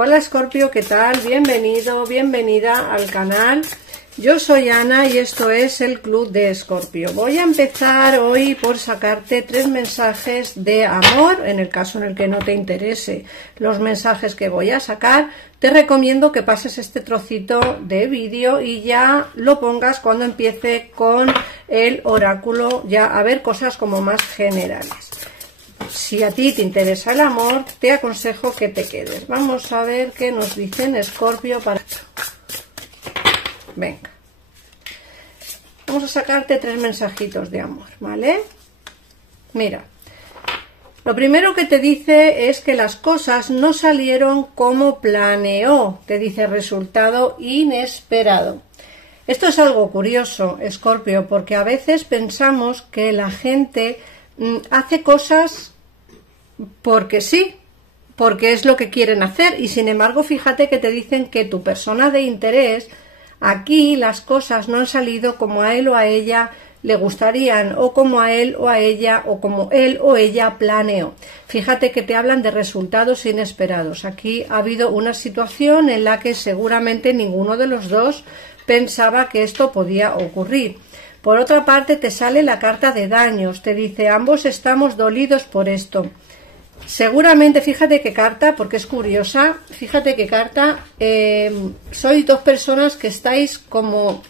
Hola Escorpio, ¿qué tal? Bienvenido, bienvenida al canal. Yo soy Ana y esto es el Club de Escorpio. Voy a empezar hoy por sacarte 3 mensajes de amor. En el caso en el que no te interese los mensajes que voy a sacar, te recomiendo que pases este trocito de vídeo y ya lo pongas cuando empiece con el oráculo, ya a ver cosas como más generales. Si a ti te interesa el amor, te aconsejo que te quedes. Vamos a ver qué nos dicen Escorpio para esto. Venga, vamos a sacarte 3 mensajitos de amor, ¿vale? Mira, lo primero que te dice es que las cosas no salieron como planeó. Te dice resultado inesperado. Esto es algo curioso, Escorpio, porque a veces pensamos que la gente hace cosas porque sí, porque es lo que quieren hacer, y sin embargo fíjate que te dicen que tu persona de interés, aquí las cosas no han salido como a él o a ella le gustarían, o como a él o a ella, o como él o ella planeó. Fíjate que te hablan de resultados inesperados. Aquí ha habido una situación en la que seguramente ninguno de los dos pensaba que esto podía ocurrir. Por otra parte te sale la carta de daños, te dice ambos estamos dolidos por esto. Seguramente, fíjate qué carta, porque es curiosa, fíjate qué carta, sois 2 personas que estáis como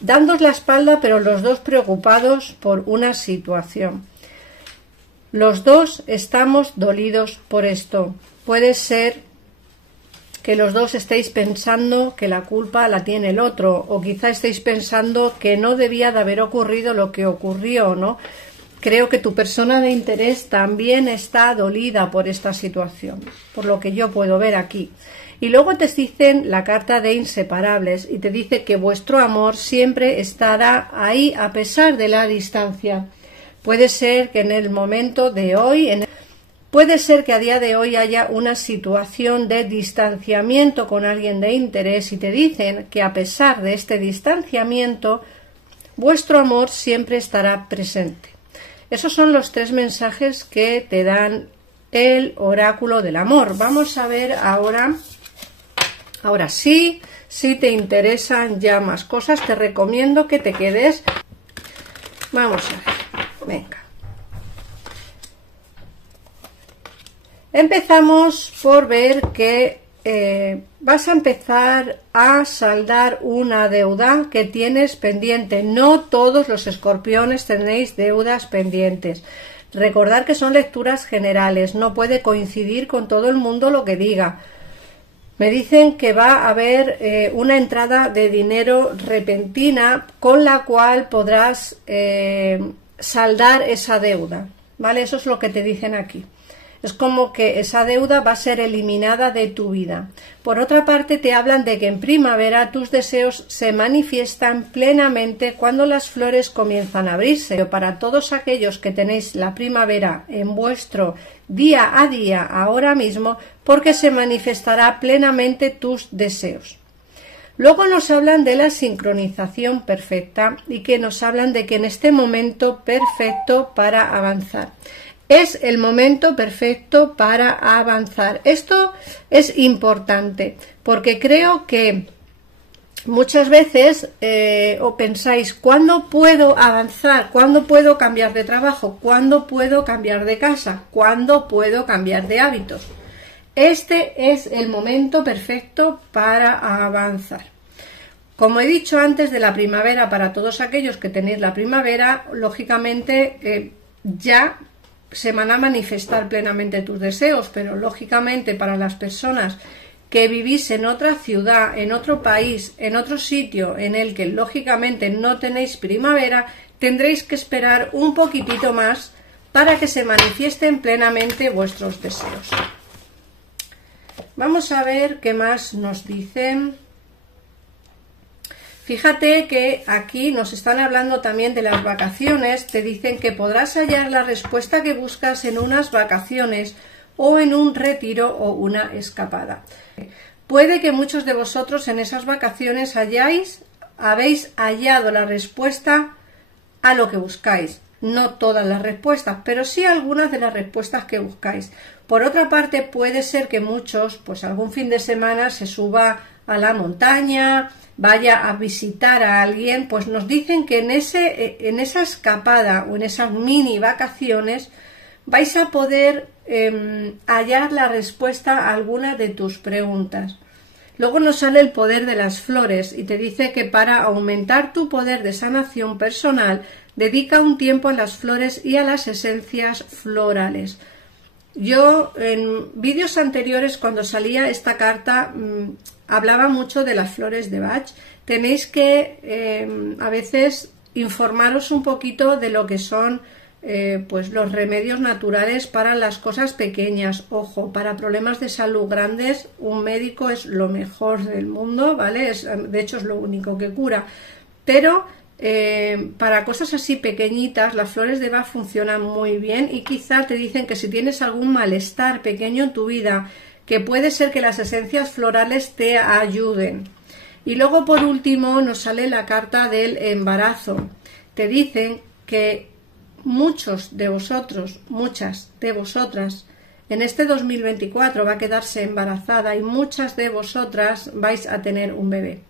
dándos la espalda, pero los dos preocupados por una situación. Los dos estamos dolidos por esto. Puede ser que los dos estéis pensando que la culpa la tiene el otro, o quizá estéis pensando que no debía de haber ocurrido lo que ocurrió, ¿no? Creo que tu persona de interés también está dolida por esta situación, por lo que yo puedo ver aquí. Y luego te dicen la carta de inseparables y te dice que vuestro amor siempre estará ahí a pesar de la distancia. Puede ser que en el momento de hoy, puede ser que a día de hoy haya una situación de distanciamiento con alguien de interés y te dicen que a pesar de este distanciamiento, vuestro amor siempre estará presente. Esos son los 3 mensajes que te dan el oráculo del amor. Vamos a ver ahora sí, si te interesan ya más cosas, te recomiendo que te quedes. Vamos a ver, venga. Empezamos por ver que vas a empezar a saldar una deuda que tienes pendiente. No todos los escorpiones tenéis deudas pendientes. Recordad que son lecturas generales, no puede coincidir con todo el mundo lo que diga. Me dicen que va a haber una entrada de dinero repentina con la cual podrás saldar esa deuda, ¿vale? Eso es lo que te dicen aquí. Es como que esa deuda va a ser eliminada de tu vida. Por otra parte, te hablan de que en primavera tus deseos se manifiestan plenamente cuando las flores comienzan a abrirse. Pero para todos aquellos que tenéis la primavera en vuestro día a día ahora mismo, porque se manifestará plenamente tus deseos. Luego nos hablan de la sincronización perfecta y que nos hablan de que en este momento perfecto para avanzar. Es el momento perfecto para avanzar. Esto es importante porque creo que muchas veces o pensáis, ¿cuándo puedo avanzar? ¿Cuándo puedo cambiar de trabajo? ¿Cuándo puedo cambiar de casa? ¿Cuándo puedo cambiar de hábitos? Este es el momento perfecto para avanzar. Como he dicho antes de la primavera, para todos aquellos que tenéis la primavera, lógicamente ya se van a manifestar plenamente tus deseos, pero lógicamente para las personas que vivís en otra ciudad, en otro país, en otro sitio en el que lógicamente no tenéis primavera, tendréis que esperar un poquitito más para que se manifiesten plenamente vuestros deseos. Vamos a ver qué más nos dicen. Fíjate que aquí nos están hablando también de las vacaciones. Te dicen que podrás hallar la respuesta que buscas en unas vacaciones o en un retiro o una escapada. Puede que muchos de vosotros en esas vacaciones habéis hallado la respuesta a lo que buscáis. No todas las respuestas, pero sí algunas de las respuestas que buscáis. Por otra parte, puede ser que muchos, pues algún fin de semana se suba a la montaña, vaya a visitar a alguien, pues nos dicen que en esa escapada o en esas mini vacaciones vais a poder hallar la respuesta a alguna de tus preguntas. Luego nos sale el poder de las flores y te dice que para aumentar tu poder de sanación personal, dedica un tiempo a las flores y a las esencias florales. Yo en vídeos anteriores, cuando salía esta carta, hablaba mucho de las flores de Bach. Tenéis que a veces informaros un poquito de lo que son pues los remedios naturales para las cosas pequeñas. Ojo, para problemas de salud grandes un médico es lo mejor del mundo, ¿vale? De hecho es lo único que cura, pero para cosas así pequeñitas las flores de Bach funcionan muy bien, y quizá te dicen que si tienes algún malestar pequeño en tu vida, que puede ser que las esencias florales te ayuden. Y luego por último nos sale la carta del embarazo. Te dicen que muchos de vosotros, muchas de vosotras, en este 2024 va a quedarse embarazada y muchas de vosotras vais a tener un bebé.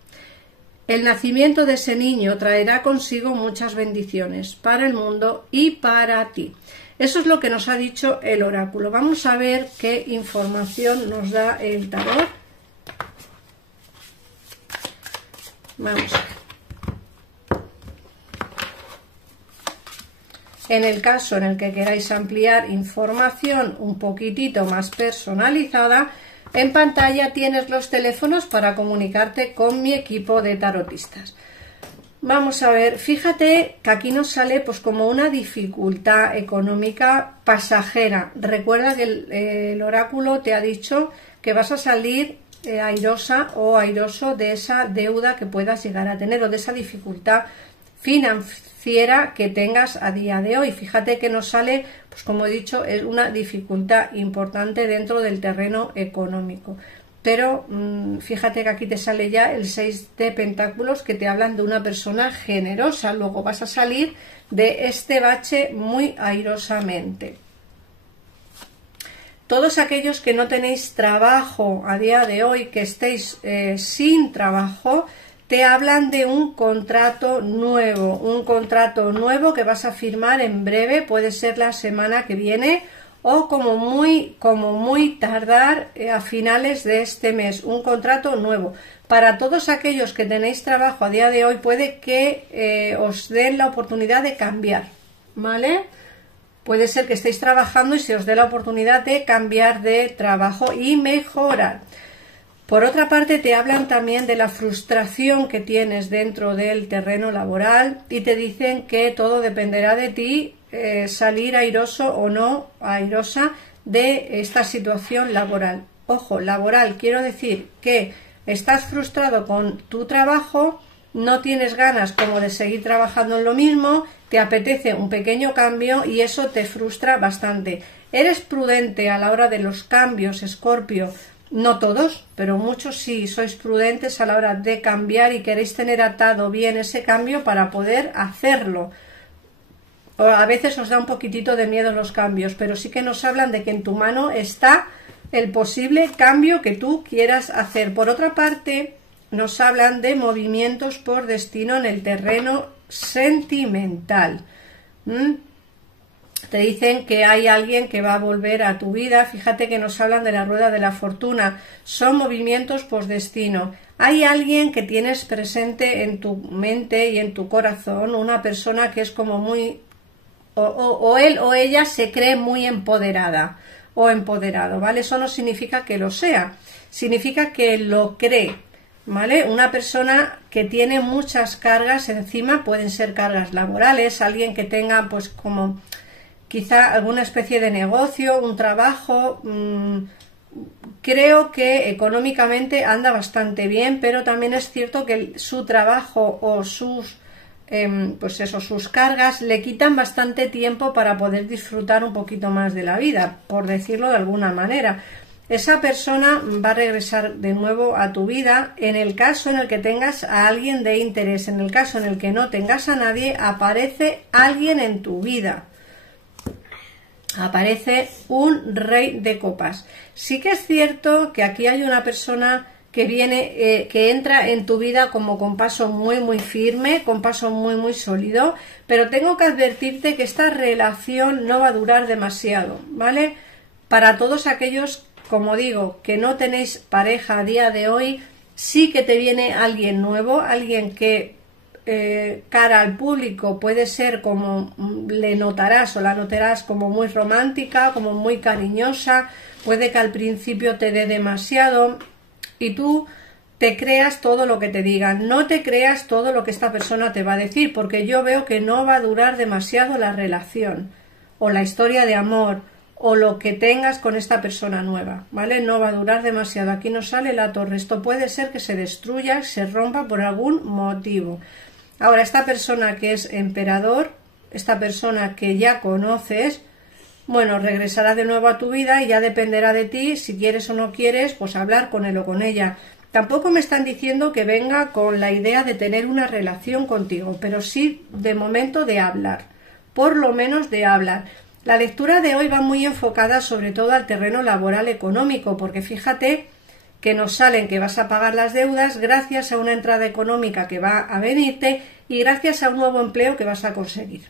El nacimiento de ese niño traerá consigo muchas bendiciones para el mundo y para ti. Eso es lo que nos ha dicho el oráculo. Vamos a ver qué información nos da el tarot. Vamos a ver. En el caso en el que queráis ampliar información un poquitito más personalizada, en pantalla tienes los teléfonos para comunicarte con mi equipo de tarotistas. Vamos a ver, fíjate que aquí nos sale pues como una dificultad económica pasajera. Recuerda que el oráculo te ha dicho que vas a salir airosa o airoso de esa deuda que puedas llegar a tener o de esa dificultad financiera que tengas a día de hoy. Fíjate que nos sale, pues como he dicho, es una dificultad importante dentro del terreno económico. Pero fíjate que aquí te sale ya el 6 de pentáculos, que te hablan de una persona generosa. Luego vas a salir de este bache muy airosamente. Todos aquellos que no tenéis trabajo a día de hoy, que estéis sin trabajo, te hablan de un contrato nuevo que vas a firmar en breve, puede ser la semana que viene o como muy tardar a finales de este mes, un contrato nuevo. Para todos aquellos que tenéis trabajo a día de hoy, puede que os den la oportunidad de cambiar, ¿vale? Puede ser que estéis trabajando y se os dé la oportunidad de cambiar de trabajo y mejorar. Por otra parte, te hablan también de la frustración que tienes dentro del terreno laboral y te dicen que todo dependerá de ti, salir airoso o no airosa de esta situación laboral. Ojo, laboral, quiero decir que estás frustrado con tu trabajo, no tienes ganas como de seguir trabajando en lo mismo, te apetece un pequeño cambio y eso te frustra bastante. Eres prudente a la hora de los cambios, Escorpio. No todos, pero muchos sí sois prudentes a la hora de cambiar y queréis tener atado bien ese cambio para poder hacerlo. O a veces os da un poquitito de miedo los cambios, pero sí que nos hablan de que en tu mano está el posible cambio que tú quieras hacer. Por otra parte, nos hablan de movimientos por destino en el terreno sentimental. Te dicen que hay alguien que va a volver a tu vida. Fíjate que nos hablan de la rueda de la fortuna. Son movimientos por destino. Hay alguien que tienes presente en tu mente y en tu corazón, una persona que es como muy... O él o ella se cree muy empoderada o empoderado, ¿vale? Eso no significa que lo sea, significa que lo cree, ¿vale? Una persona que tiene muchas cargas encima, pueden ser cargas laborales, alguien que tenga pues como quizá alguna especie de negocio, un trabajo. Creo que económicamente anda bastante bien, pero también es cierto que su trabajo o sus sus cargas le quitan bastante tiempo para poder disfrutar un poquito más de la vida, por decirlo de alguna manera. Esa persona va a regresar de nuevo a tu vida en el caso en el que tengas a alguien de interés. En el caso en el que no tengas a nadie, aparece alguien en tu vida. aparece un rey de copas. Sí que es cierto que aquí hay una persona que viene, que entra en tu vida como con paso muy firme, con paso muy sólido, pero tengo que advertirte que esta relación no va a durar demasiado, ¿vale? Para todos aquellos, como digo, que no tenéis pareja a día de hoy, sí que te viene alguien nuevo, alguien que cara al público puede ser como le notarás o la notarás como muy romántica, como muy cariñosa, puede que al principio te dé demasiado y tú te creas todo lo que te digan, no te creas todo lo que esta persona te va a decir, porque yo veo que no va a durar demasiado la relación o la historia de amor o lo que tengas con esta persona nueva, ¿vale? No va a durar demasiado. Aquí nos sale la torre. Esto puede ser que se destruya, se rompa por algún motivo. Ahora, esta persona que es emperador, esta persona que ya conoces, bueno, regresará de nuevo a tu vida y ya dependerá de ti, si quieres o no quieres, pues hablar con él o con ella. Tampoco me están diciendo que venga con la idea de tener una relación contigo, pero sí de momento de hablar, por lo menos de hablar. La lectura de hoy va muy enfocada sobre todo al terreno laboral económico, porque fíjate que nos salen que vas a pagar las deudas gracias a una entrada económica que va a venirte y gracias a un nuevo empleo que vas a conseguir.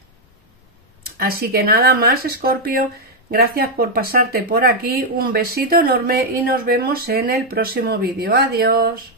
Así que nada más, Escorpio, gracias por pasarte por aquí, un besito enorme y nos vemos en el próximo vídeo. Adiós.